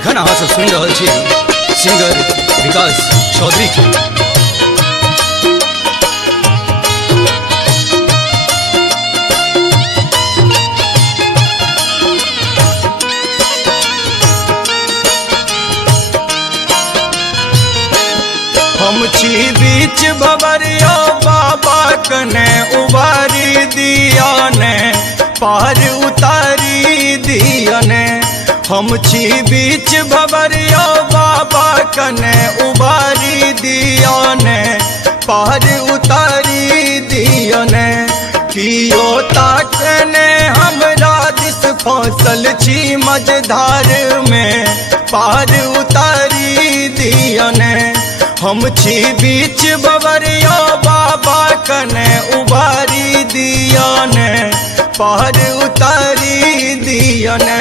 एखन अहाँ सब सुनि रहल छी सिंगर विकास चौधरी के। हम छी बीच बबरिया बाबा कने उबारी दिया ने पार उतारी दिया ने। हम छी बीच बबरिया बाबा कने उबारी दिया ने पार उतारी दिया ने। कियो ताकने हमरा दिस फसल छी मझधार में पार उतारी दिया ने। हम छी बीच बबरिया बाबा कने उबारी दिया ने पार उतारी दिया ने।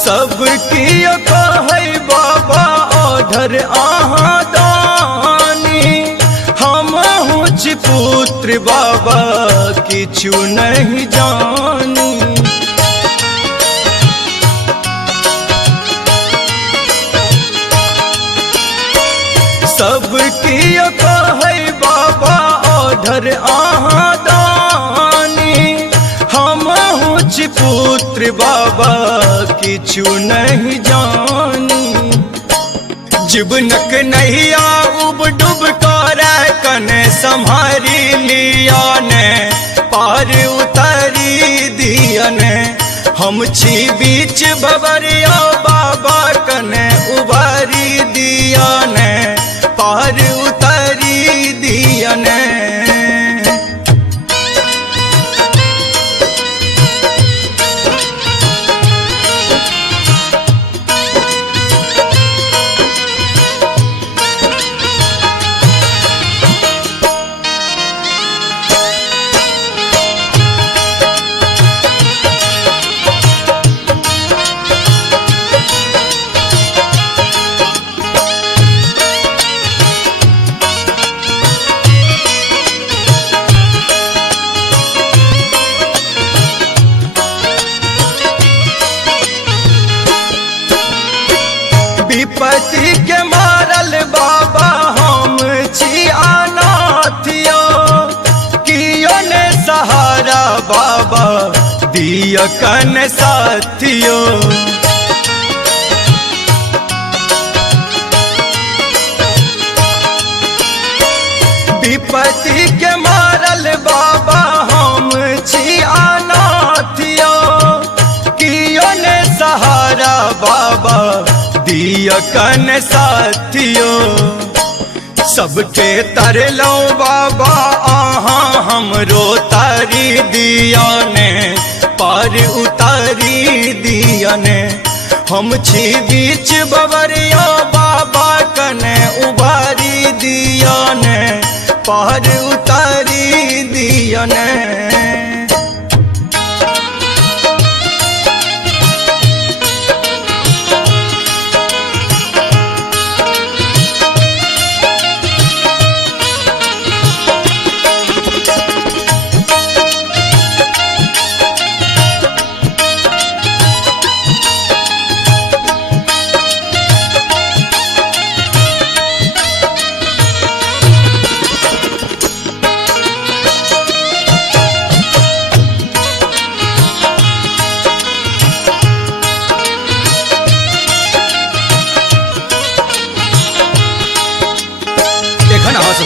सब कियो कहै बाबा ओढ़र आहाँ दानी। हमहु छी पुत्र बाबा किछु नहीं जानी। सब कियो कहै बाबा ओढ़र आहाँ दानी। हमहु छी पुत्र बाबा किछु नहीं जानी। जीवनक नैया उब डूब कर कने संभारी लिया ने पार उतारी दिया ने। हम छी बीच बबरिया बाबा कने उबारी दिया ने पार उतारी दिया ने। विपत्ति के मारल बाबा हम छी अनाथियो। कियो ने सहारा बाबा दिया कन साथियो। विपत्ति के मारल बाबा हम छी अनाथियो। कियो ने सहारा बाबा दिया कन साथियो। सबके तरलो बाबा आहाँ हमरो तारी दिया ने पार उतारी दिया ने। हम छी बीच बबरिया बाबा कने उबारी दिया ने पार उतारी दिया ने।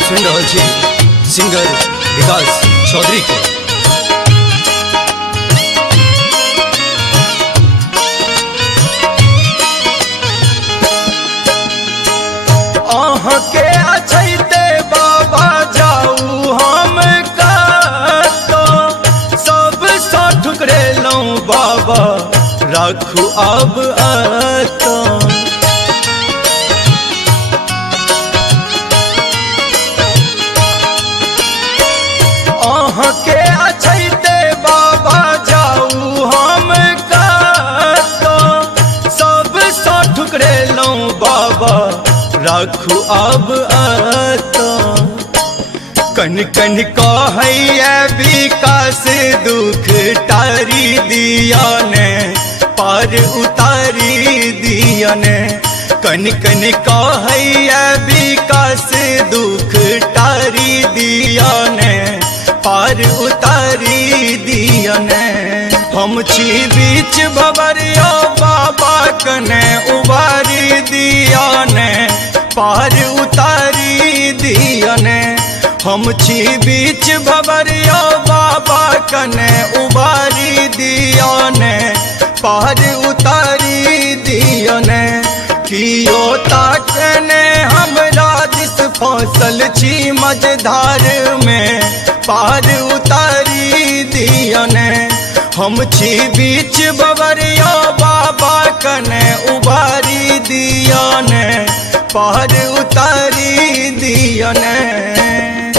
सुनि रहल छी सिंगर विकास चौधरी के। अहाँ के अछैते बाबा जाऊ हम कतो, सब सा ठुकरेलौं बाबा राखू अब अतो। अहाँ के अछैते बाबा जाऊ हम कतो, सब सा ठुकरेलौं बाबा राखू अब अतो। कन कन कहैया विकास दुख टारी दिया ने, पार उतारी दिया ने। कन कन कहैया विकास दुख टारी दिया ने, पार उतारी दिया ने। हम छी बीच भवरिया बाबा कने उबारी दिया ने, पार उतारी दिया ने। हम छी बीच भवरिया बाबा कने उबारी दिया ने, पार उतारी दिया ने। कियो ताकने हमरा दिस फसल छी मझधार में, पार उतारी दिया ने। हम छी बीच भवरिया बाबा कने उबारी दिया ने, पार उतारी दिया ने।